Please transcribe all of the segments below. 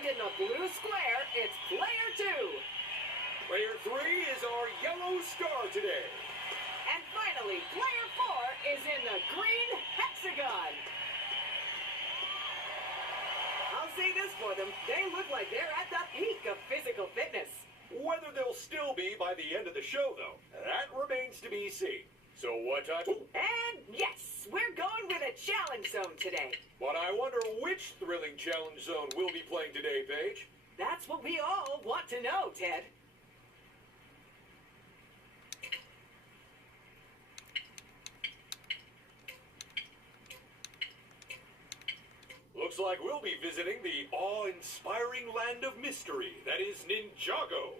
And in the blue square, it's player 2. Player 3 is our yellow star today. And finally, player 4 is in the green hexagon. I'll say this for them, they look like they're at the peak of physical fitness. Whether they'll still be by the end of the show, though, that remains to be seen. So what time? And yes, we're going with a challenge zone today. But I wonder which thrilling challenge zone we'll be playing today, Paige. That's what we all want to know, Ted. Looks like we'll be visiting the awe-inspiring land of mystery that is Ninjago.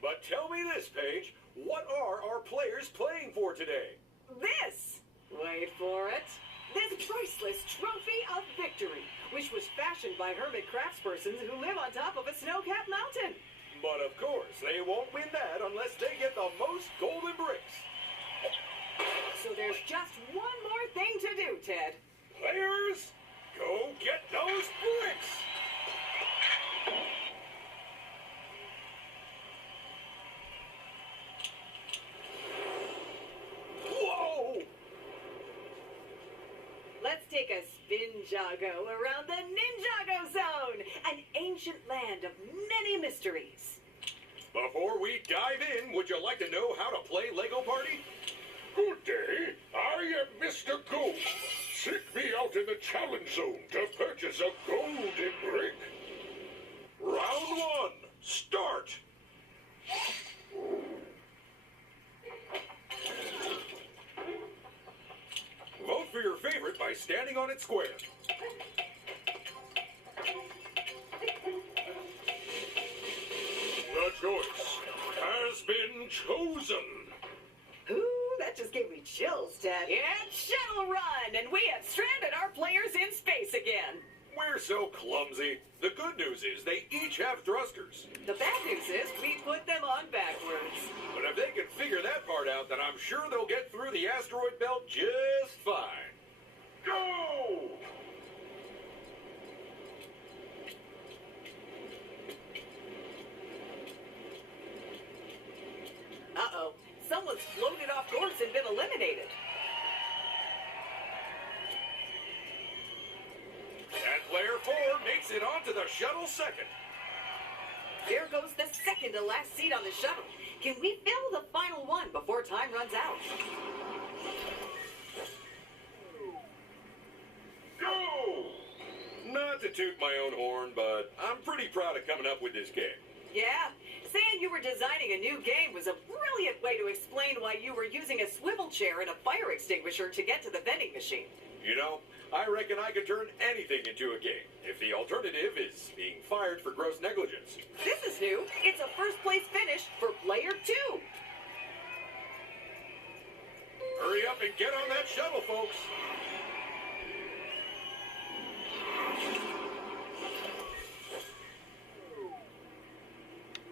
But tell me this, Paige, what are our players playing for today? This! Wait for it. This priceless trophy of victory, which was fashioned by hermit craftspersons who live on top of a snow-capped mountain. But of course, they won't win that unless they get the most golden bricks. So there's just one more thing to do, Ted. Players, go get those bricks! Whoa! Let's take a spin-jago around the Ninjago Zone, an ancient land of many mysteries. Before we dive in, would you like to know how to play Lego Party? Good day. I am Mr. Gold. Seek me out in the challenge zone to purchase a golden brick. Round 1, start! Vote for your favorite by standing on its square. The choice has been chosen. Ooh, that just gave me chills, Ted. It's Shuttle Run, and we have stranded our players in space again. We're so clumsy. The good news is they each have thrusters. The bad news is we put them on backwards. But if they can figure that part out, then I'm sure they'll get through the asteroid belt just fine. Go! Uh-oh. Someone's floated off course and been eliminated. And player 4 makes it onto the shuttle second. There goes the second to last seat on the shuttle. Can we fill the final one before time runs out? Go! Not to toot my own horn, but I'm pretty proud of coming up with this game. Yeah, saying you were designing a new game was a brilliant way to explain why you were using a swivel chair and a fire extinguisher to get to the vending machine. You know, I reckon I could turn anything into a game if the alternative is being fired for gross negligence. This is new. It's a first place finish for player 2. Hurry up and get on that shuttle, folks.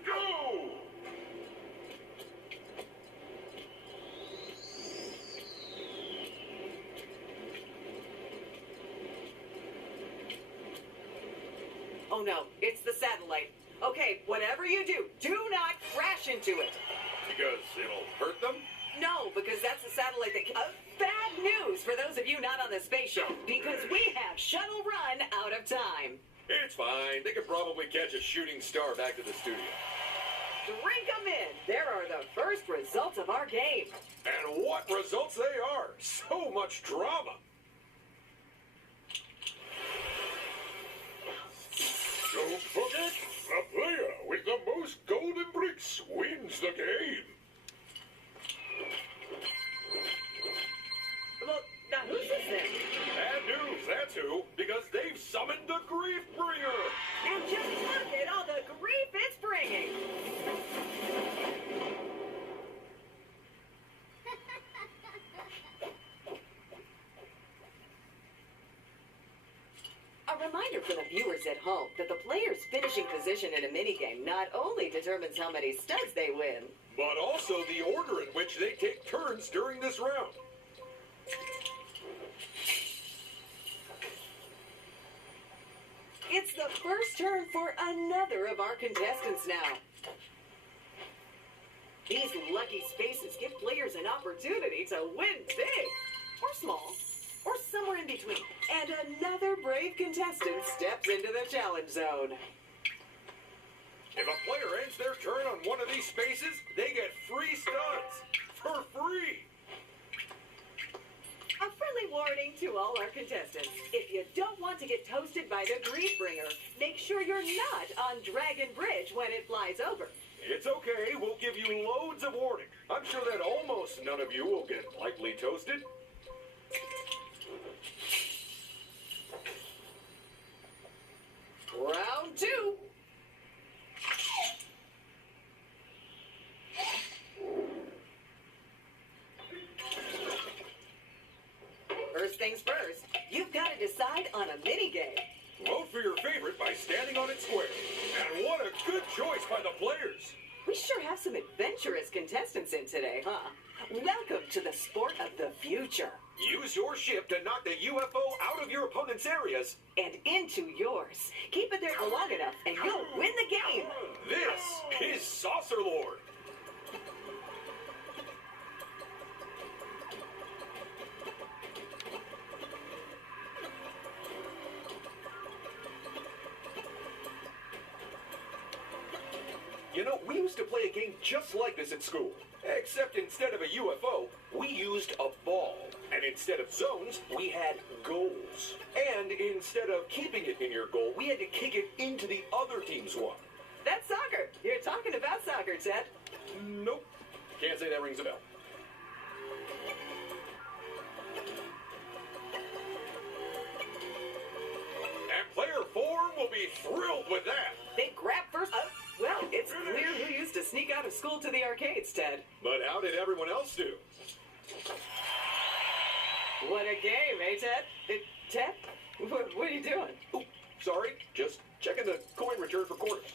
Go! Oh no, it's the satellite. Okay, whatever you do, do not crash into it. Because it'll hurt them? No, because that's the satellite that... bad news for those of you not on the spaceship, because we have Shuttle Run out of time. It's fine. They could probably catch a shooting star back to the studio. Drink 'em in. There are the first results of our game. And what results they are! So much drama! Don't forget, the player with the most golden bricks wins the game. Well, now who's this then? Bad news, that's who, because they've summoned the Grief Bringer! And just look at all the grief it's bringing. A reminder for the viewers at home that the player's finishing position in a minigame not only determines how many studs they win, But also the order in which they take turns during this round. It's the first turn for another of our contestants now. These lucky spaces give players an opportunity to win big, or small, or somewhere in between. And another brave contestant steps into the challenge zone. If a player ends their turn on one of these spaces, they get free studs. For free. A friendly warning to all our contestants. If you don't want to get toasted by the Grease Bringer, make sure you're not on Dragon Bridge when it flies over. It's okay, we'll give you loads of warning. I'm sure that almost none of you will get lightly toasted. Round 2. First things first, you've got to decide on a minigame. Vote for your favorite by standing on its square. And what a good choice by the players. We sure have some adventurous contestants in today, huh? Welcome to the sport of the future. Use your ship to knock the UFO out of your opponent's areas. And into yours. Keep it there for long enough and you'll win the game. This is Saucer Lord. You know, we used to play a game just like this at school. Except instead of a UFO, we used a ball. And instead of zones, we had goals. And instead of keeping it in your goal, we had to kick it into the other team's one. That's soccer. You're talking about soccer, Ted. Nope. Can't say that rings a bell. And player 4 will be thrilled with that. They grab first. Well, it's clear who used to sneak out of school to the arcades, Ted. But how did everyone else do? What a game, eh, Ted? Ted? What are you doing? Ooh, sorry, just checking the coin return for quarters.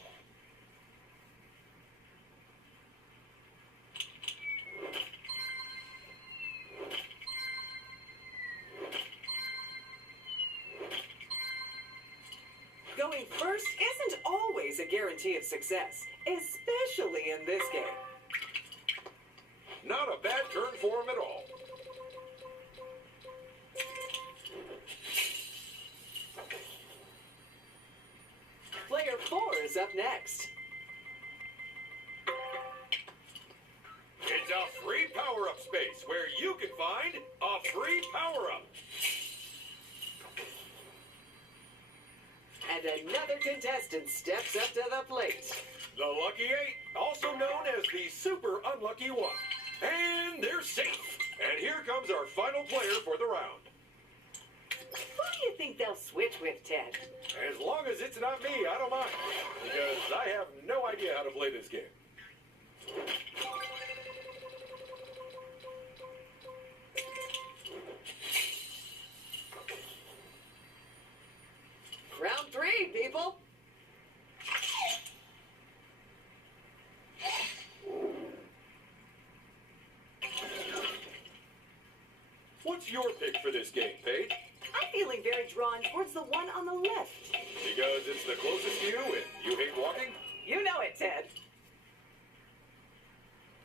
Going first isn't always a guarantee of success, especially in this game. Not a bad turn for him at all. Player 4 is up next. It's a free power-up space where you can find a free power-up. And another contestant steps up to the plate. The Lucky 8, also known as the Super Unlucky 1. And they're safe. And here comes our final player for the round. Who do you think they'll switch with, Ted? As long as it's not me, I don't mind. Because I have no idea how to play this game. Round 3, people. What's your pick for this game, Paige? I'm feeling very drawn towards the one on the left. Because it's the closest to you and you hate walking? You know it, Ted.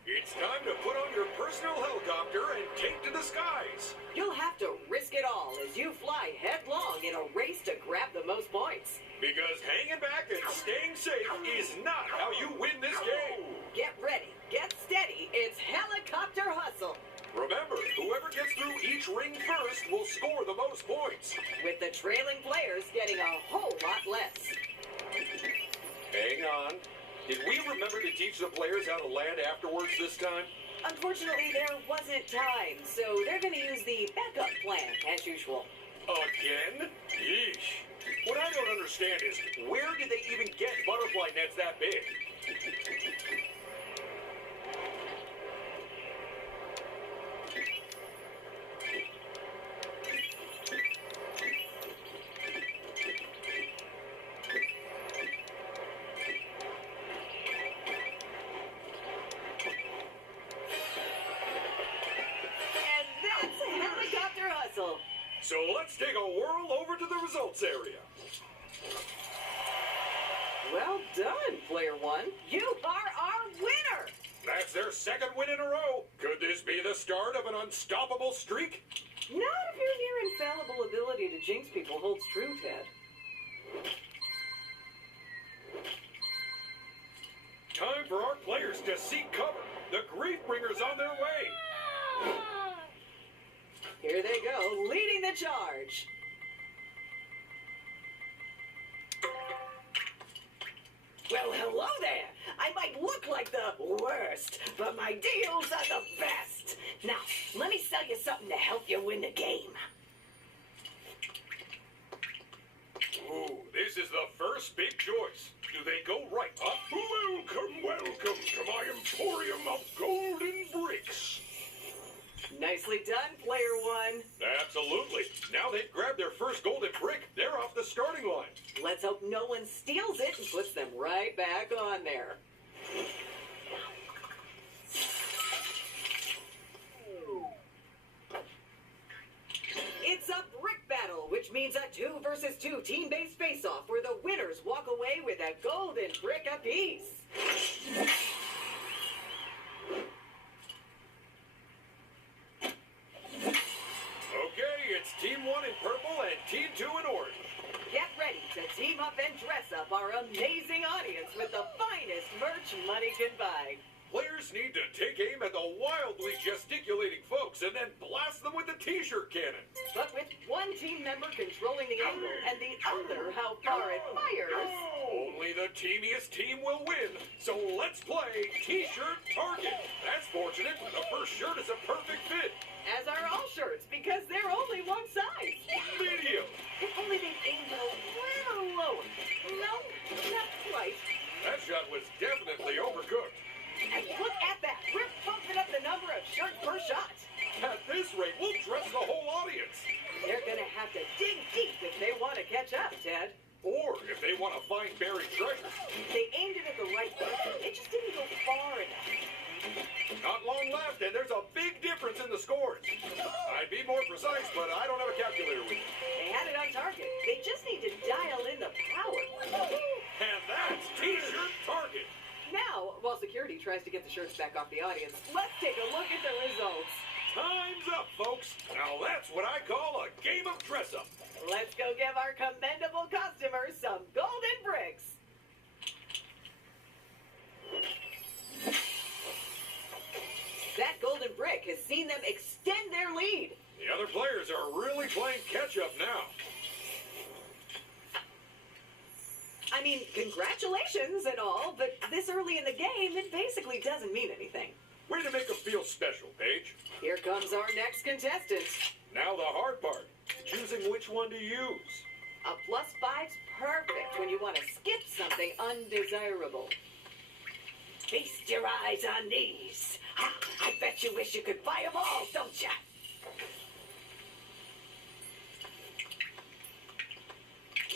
It's time to put on your personal helicopter and take to the skies. You'll have to risk it all as you fly headlong in a race to grab the most points. Because hanging back and staying safe is not how you win this game. Get ready, get steady, it's helicopter hustle. Remember, whoever gets through each ring first will score the most points. With the trailing players getting a whole lot less. Hang on. Did we remember to teach the players how to land afterwards this time? Unfortunately, there wasn't time, so they're going to use the backup plan, as usual. Again? Yeesh. What I don't understand is, where did they even get butterfly nets that big? Hustle. So let's take a whirl over to the results area. done, Player One. You are our winner! That's their second win in a row. Could this be the start of an unstoppable streak? Not if your infallible ability to jinx people holds true, Ted. Time for our players to seek cover. The Grief Bringers on their way. Here they go, leading the charge. Well, hello there. I might look like the worst, but my deals are the best. Now, let me sell you something to help you win the game. Ooh, this is the first big choice. Do they go right up? Welcome, welcome to my emporium of golden bricks. Nicely done, Player One. Absolutely. Now they've grabbed their first golden brick. They're off the starting line. Let's hope no one steals it and puts them right back on there. It's a brick battle, which means a 2 versus 2 team-based face-off where the winners walk away with a golden brick apiece. Okay, it's Team 1 in purple and Team 2 in orange. Get ready to team up and dress up our amazing audience with the finest merch money can buy. Players need to take aim at the wildly gesticulating folks and then blast them with the t-shirt cannon. But with one team member controlling the angle and the other how far it fires. Only the teamiest team will win. So let's play T-shirt Target. That's fortunate. The first shirt is a perfect fit. As are all shirts, because they're only one size. Video. If only they aimed a little lower. No, not quite. That shot was definitely overcooked. And look at that. We're bumping up the number of shirts per shot. At this rate, we'll dress the whole audience. They're going to have to dig deep if they want to catch up, Ted. Or if they want to find buried treasure. They aimed it at the right person. It just didn't go far enough. Not long left, and there's a big difference in the scores. I'd be more precise, but I don't have a calculator with me. They had it on target. They just need to dial in the power. And that's T-shirt Target. Now, while security tries to get the shirts back off the audience, let's take a look at the results. Time's up, folks. Now that's what I call a game of dress-up. Let's go give our commendable customers some golden bricks. That golden brick has seen them extend their lead. The other players are really playing catch-up now. I mean, congratulations and all, but this early in the game, it basically doesn't mean anything. Way to make them feel special, Paige. Here comes our next contestant. Now the hard part, choosing which one to use. A +5's perfect when you want to skip something undesirable. Feast your eyes on these. Ha, I bet you wish you could buy them all, don't ya?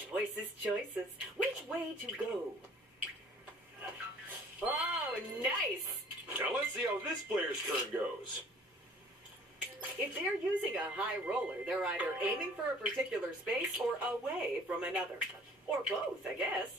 Choices, choices. Which way to go? Oh, nice! Now let's see how this player's turn goes. If they're using a high roller, they're either aiming for a particular space or away from another. Or both, I guess.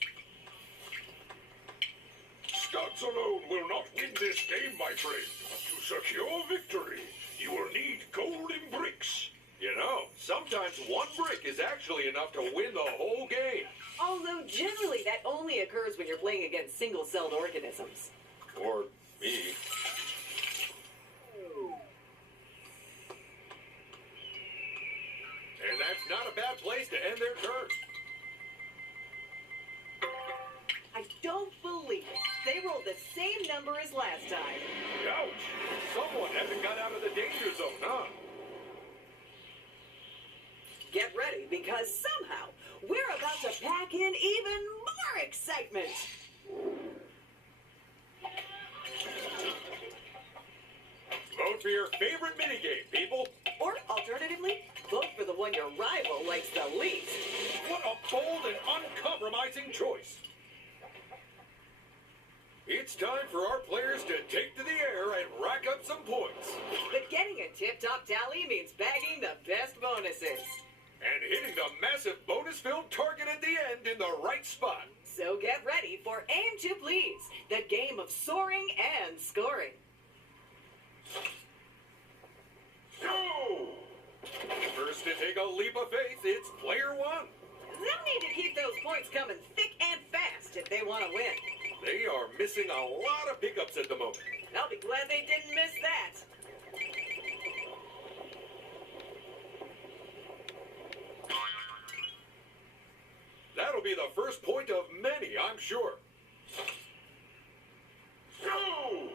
Studs alone will not win this game, my friend. To secure victory, you will need golden bricks. You know, sometimes one brick is actually enough to win the whole game. Although generally that only occurs when you're playing against single-celled organisms. Or me. And that's not a bad place to end their turn. I don't believe it. They rolled the same number as last time. Ouch! Someone hasn't got out of the danger zone, huh? Get ready, because somehow we're about to pack in even more excitement. Vote for your favorite minigame, people. Or alternatively, vote for the one your rival likes the least. What a bold and uncompromising choice. It's time for our players to take to the air and rack up some points. But getting a tip-top tally means bagging the best bonuses. And hitting the massive bonus-filled target at the end in the right spot. So get ready for Aim to Please, the game of soaring and scoring. Go! First to take a leap of faith, it's player one. They'll need to keep those points coming thick and fast if they want to win. They are missing a lot of pickups at the moment. I'll be glad they didn't miss that. That'll be the first point of many, I'm sure. Go!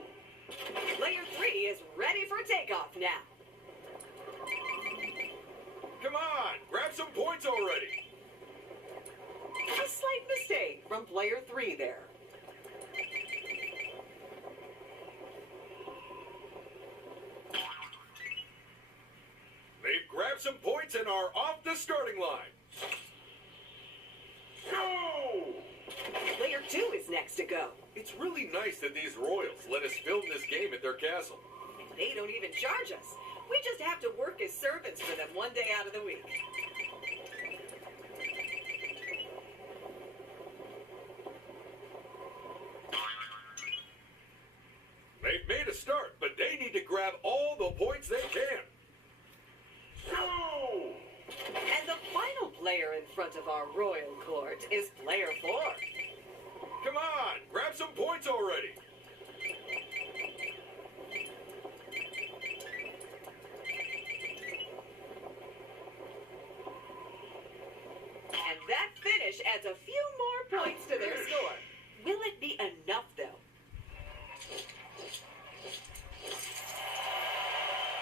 Player 3 is ready for takeoff now. Come on, grab some points already. A slight mistake from player 3 there. They've grabbed some points and are off the starting line. Go! Player 2 is next to go. It's really nice that these Royals let us film this game at their castle. They don't even charge us. We just have to work as servants for them one day out of the week. They've made a start, but they need to grab all the points they can. Go! And the final player in front of our royal court is player 4. Come on, grab some points already. And that finish adds a few more points to their score. Will it be enough, though?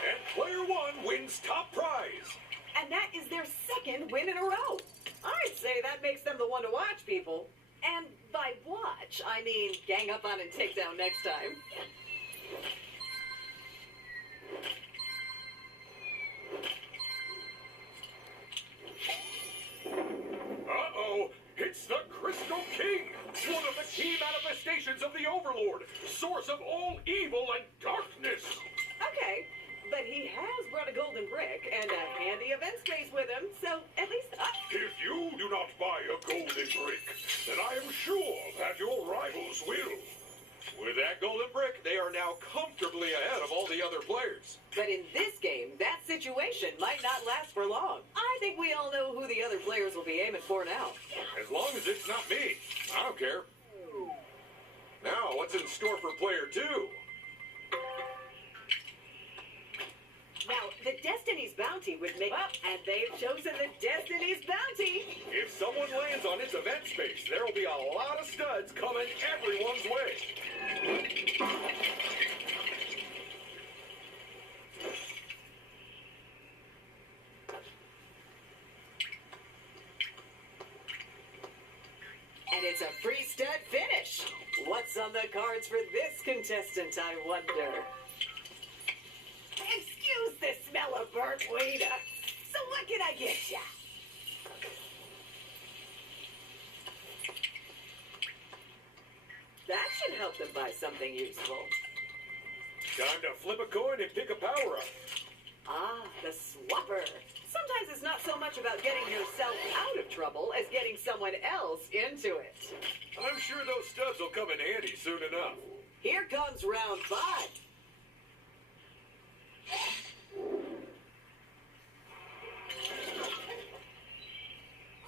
And player 1 wins top prize. And that is their second win in a row. I'd say that makes them the one to watch, people. And by watch, I mean gang up on and take down next time. Uh-oh, it's the Crystal King, one of the key manifestations of the Overlord, source of all evil and darkness. Okay, but he has brought a golden brick and a handy event space with him, so at least If you do not buy a golden brick, then I am sure that your rivals will. With that golden brick, they are now comfortably ahead of all the other players. But in this game, that situation might not last for long. I think we all know who the other players will be aiming for now. As long as it's not me, I don't care. Now, what's in store for player 2? Now, the Destiny's Bounty would make up, and they've chosen the Destiny's Bounty. If someone lands on its event space, there will be a lot of studs coming everyone's way. And it's a free stud finish. What's on the cards for this contestant, I wonder? Excuse the smell of burnt wheat. So what can I get ya? That should help them buy something useful. Time to flip a coin and pick a power-up. Ah, the swapper. Sometimes it's not so much about getting yourself out of trouble as getting someone else into it. I'm sure those studs will come in handy soon enough. Here comes round 5.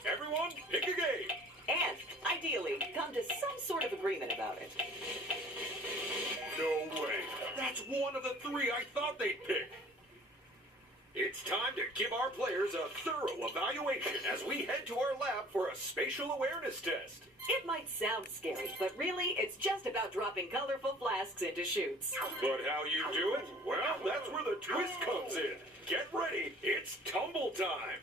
Everyone, pick a game. And, ideally, come to some sort of agreement about it. No way. That's one of the 3 I thought they'd pick. It's time to give our players a thorough evaluation as we head to our lab for a spatial awareness test. It might sound scary, but really, it's just about dropping colorful flasks into chutes. But how you do it? Well, that's where the twist comes in. Get ready, it's tumble time.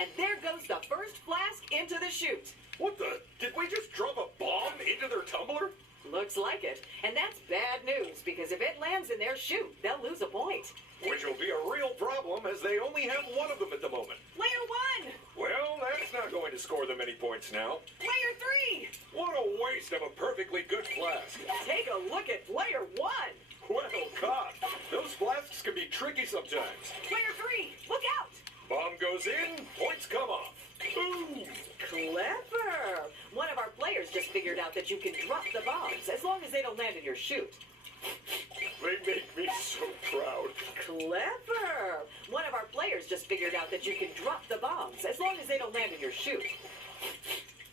And there goes the first flask into the chute. What the? Did we just drop a bomb into their tumbler? Looks like it. And that's bad news, because if it lands in their chute, they'll lose a point. Which will be a real problem as they only have one of them at the moment. Player 1! Well, that's not going to score them any points now. Player 3! What a waste of a perfectly good flask. Take a look at Player 1! Well, God, those flasks can be tricky sometimes. Player 3, look out! Bomb goes in, points come off. Boom! Clever! One of our players just figured out that you can drop the bombs as long as they don't land in your chute. They make me so proud. Clever! One of our players just figured out that you can drop the bombs as long as they don't land in your chute.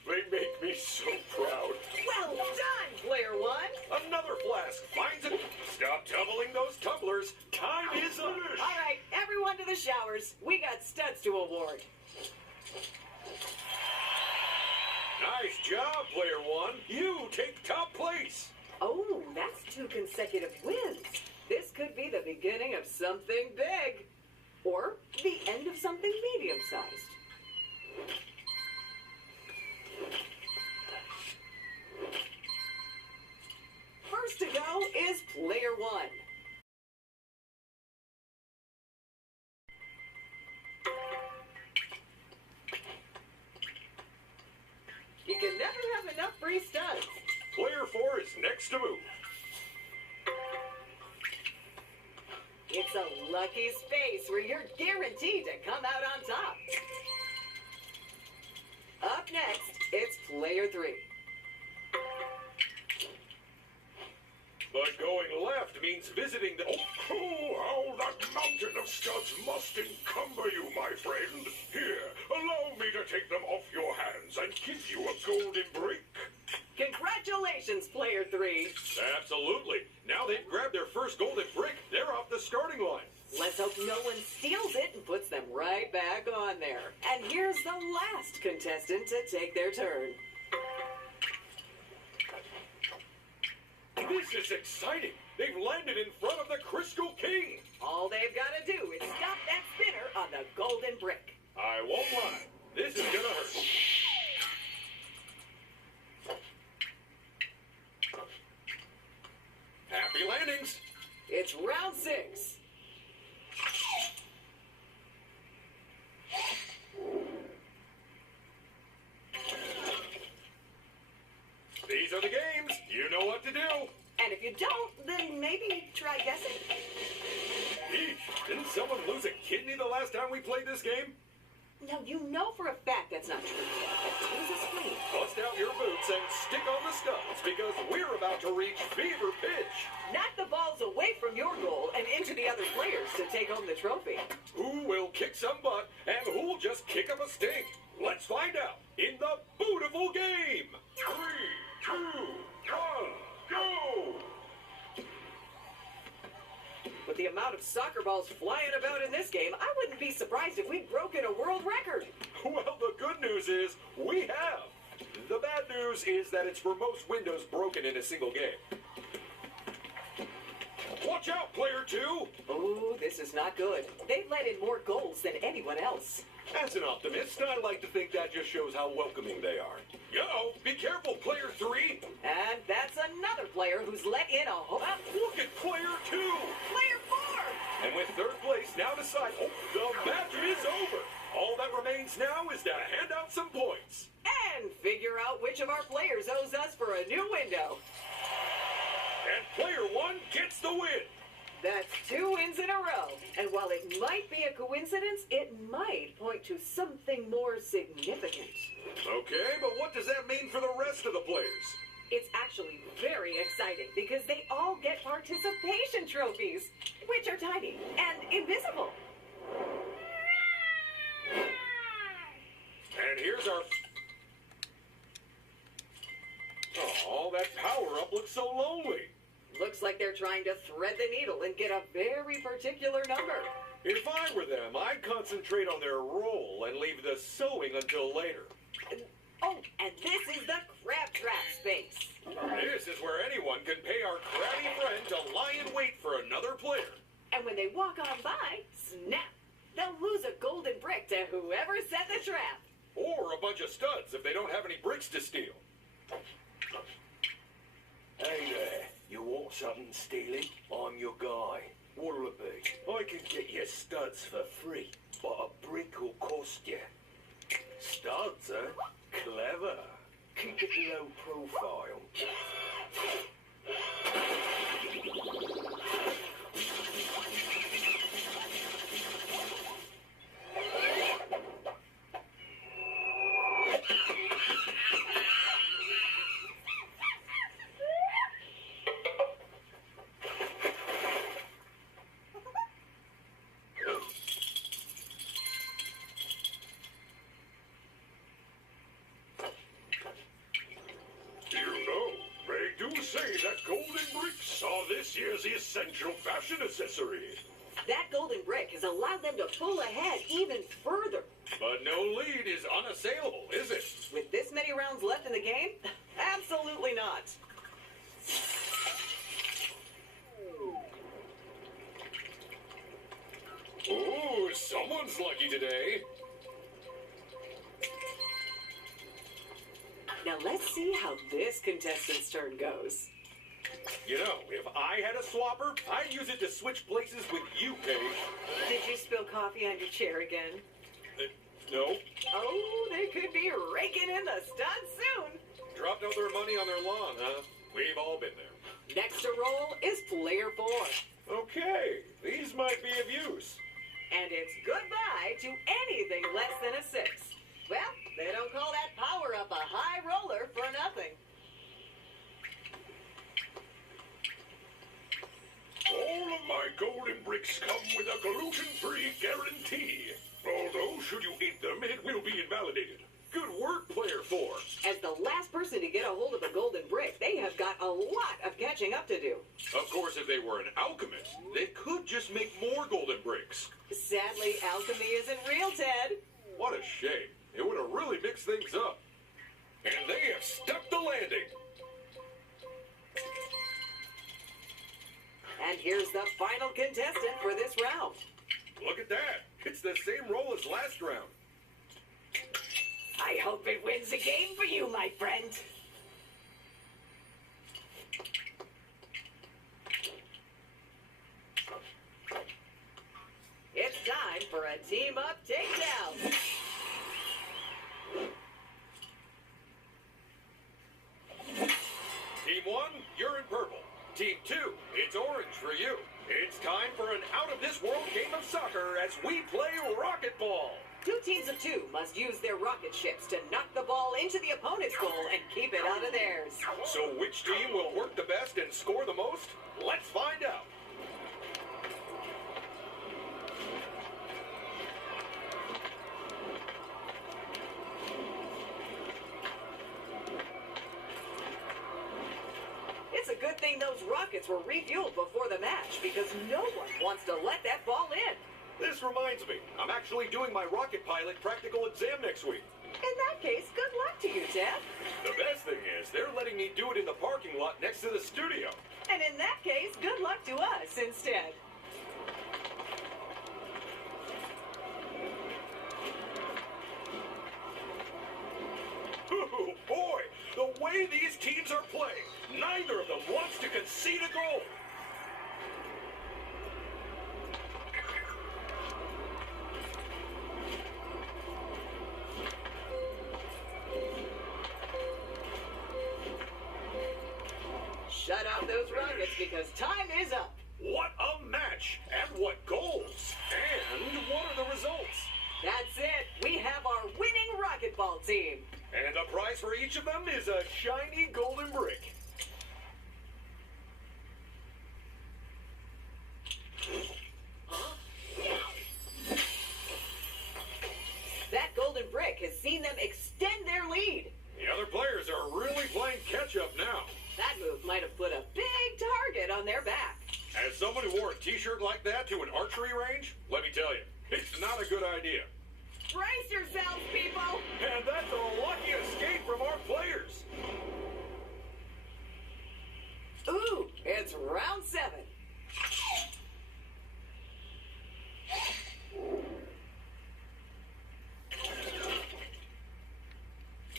They make me so proud. Well done, player one! Another flask finds it. Stop tumbling those tumblers. Time is up. All right, everyone to the showers. We got studs to award. Nice job, player one. You take top place. Oh, that's 2 consecutive wins. This could be the beginning of something big. Or the end of something medium-sized. First to go is player one. You can never have enough free studs. Player 4 is next to move. It's a lucky space where you're guaranteed to come out on top. Up next, it's player 3. But going left means visiting the... Oh, how that mountain of studs must encumber you, my friend. Here, allow me to take them off your hands and give you a golden brick. Congratulations, player 3. Absolutely. Now they've grabbed their first golden brick. They're off the starting line. Let's hope no one steals it and puts them right back on there. And here's the last contestant to take their turn. This is exciting. They've landed in front of the Crystal King. All they've got to do is stop that spinner on the golden brick. I won't lie. This is gonna hurt. Happy landings. It's round 6. These are the games. You know what to do. And if you don't, then maybe try guessing. Eesh, didn't someone lose a kidney the last time we played this game? Now, you know for a fact that's not true. Use a spoon. Bust out your boots and stick on the studs because we're about to reach fever pitch. Knock the balls away from your goal and into the other players to take home the trophy. Who will kick some butt and who'll just kick up a stink? Let's find out in the Bootiful game. 3, 2, 1, go! With the amount of soccer balls flying about in this game, I wouldn't be surprised if we'd broken a world record. Well, the good news is we have. The bad news is that it's for most windows broken in a single game. Watch out, player 2! Oh, this is not good. They've let in more goals than anyone else. As an optimist, I like to think that just shows how welcoming they are. Yo, be careful, player 3! And that's another player who's let in a whole... Look at player 2! Player 4! And with third place now decided, the match is over. All that remains now is to hand out some points. And figure out which of our players owes us for a new window. And player 1 gets the win. That's 2 wins in a row. And while it might be a coincidence, it might point to something more significant. Okay, but what does that mean for the rest of the players? It's actually very exciting because they all get participation trophies, which are tiny and invisible. And here's our... Oh, that power-up looks so lonely. Looks like they're trying to thread the needle and get a very particular number. If I were them, I'd concentrate on their role and leave the sewing until later. Oh, and this is the crab trap space. This is where anyone can pay our crabby friend to lie in wait for another player. And when they walk on by, snap, they'll lose a golden brick to whoever set the trap. Or a bunch of studs if they don't have any bricks to steal. Hey there, you want something stealing? I'm your guy. What'll it be? I can get you studs for free, but a brick will cost you. Studs, huh? Clever. Keep it low profile. golden bricks are this year's essential fashion accessory. That golden brick has allowed them to pull ahead even further. But no lead is unassailable, is it? With this many rounds left in the game? Absolutely not. Ooh, someone's lucky today. Now let's see how this contestant's turn goes. You know, if I had a swapper, I'd use it to switch places with you, Paige. Did you spill coffee on your chair again? No. Oh, they could be raking in the studs soon. Dropped out their money on their lawn, huh? We've all been there. Next to roll is player 4. Okay, these might be of use. And it's goodbye to anything less than a 6. Well, they don't call that power up a high roller for nothing. All of my golden bricks come with a gluten-free guarantee. Although, should you eat them, it will be invalidated. Good work, player 4. As the last person to get a hold of a golden brick, they have got a lot of catching up to do. Of course, if they were an alchemist, they could just make more golden bricks. Sadly, alchemy isn't real, Ted. What a shame. It would have really mixed things up. And they have stuck the landing. And here's the final contestant for this round. Look at that. It's the same roll as last round. I hope it wins the game for you, my friend. It's time for a team-up takedown. Team 1, you're in purple. Team 2, it's orange for you. It's time for an out-of-this-world game of soccer as we play rocket ball. 2 teams of 2 must use their rocket ships to knock the ball into the opponent's goal and keep it out of theirs. So which team will work the best and score the most? Let's find out. It's a good thing those rockets were refueled before the match because no one wants to let that ball in. This reminds me, I'm actually doing my rocket pilot practical exam next week. In that case, good luck to you, Ted. The best thing is, they're letting me do it in the parking lot next to the studio. And in that case, good luck to us instead. Oh boy, the way these teams are playing, neither of them wants to concede a goal. Shut off those rockets because time is up. What a match! And what goals! And what are the results? That's it. We have our winning racquetball team. And the prize for each of them is a shiny golden brick. That golden brick has seen them extend their lead. The other players are really playing catch-up now. That move might have put a big target on their back. As someone who wore a t-shirt like that to an archery range, let me tell you, it's not a good idea. Brace yourselves, people. And that's a lucky escape from our players. Ooh, it's round 7.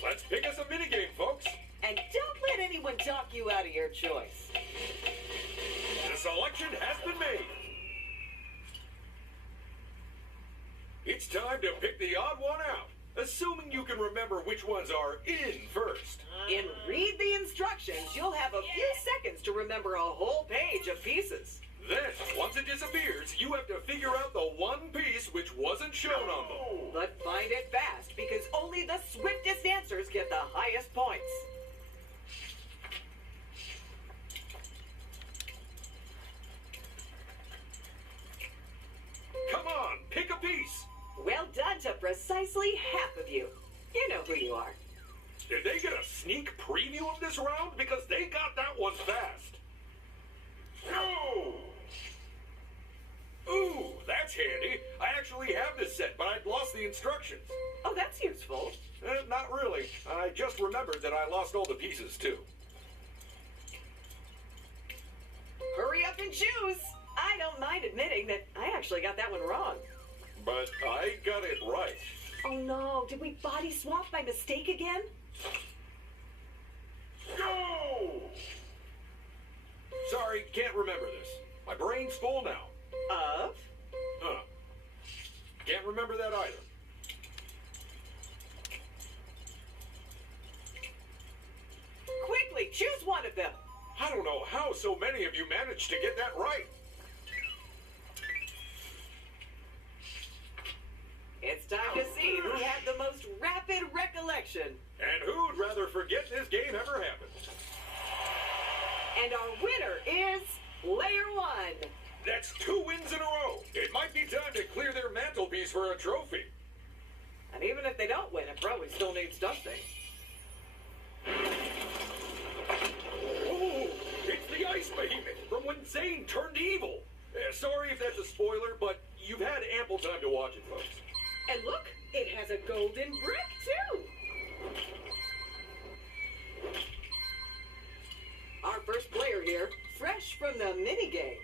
Let's pick us a minigame, folks. And don't let anyone talk you out of your choice. The selection has been made. It's time to pick the odd one out, assuming you can remember which ones are in first. In Read the Instructions, you'll have a few seconds to remember a whole page of pieces. Then, once it disappears, you have to figure out the one piece which wasn't shown on them. But find it fast, because only the swiftest answers get the highest points. Come on, pick a piece. Well done to precisely half of you. You know who you are. Did they get a sneak preview of this round? Because they got that one fast. Go! Ooh, that's handy. I actually have this set, but I'd lost the instructions. Oh, that's useful. Not really. I just remembered that I lost all the pieces, too. Hurry up and choose. I don't mind admitting that I actually got that one wrong. But I got it right. Oh no, did we body swap by mistake again? Go! Sorry, can't remember this. My brain's full now. Of? Huh. Can't remember that either. Quickly, choose one of them. I don't know how so many of you managed to get that right. It's time to see who had the most rapid recollection. And who'd rather forget this game ever happened? And our winner is Player One. That's 2 wins in a row. It might be time to clear their mantelpiece for a trophy. And even if they don't win, it probably still needs dusting. Oh, it's the Ice Behemoth from when Zane turned evil. Sorry if that's a spoiler, but you've had ample time to watch it, folks. And look, it has a golden brick, too. Our first player here, fresh from the minigame.